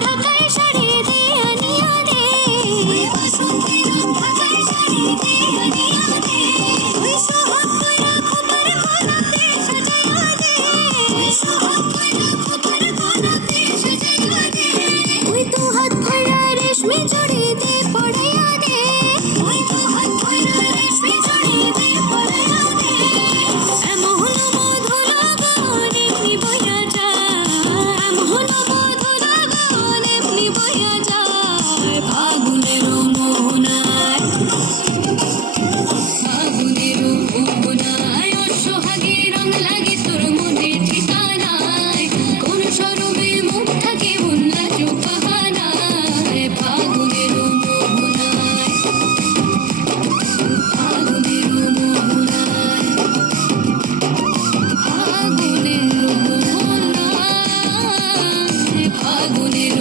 他太。i'm going to agonir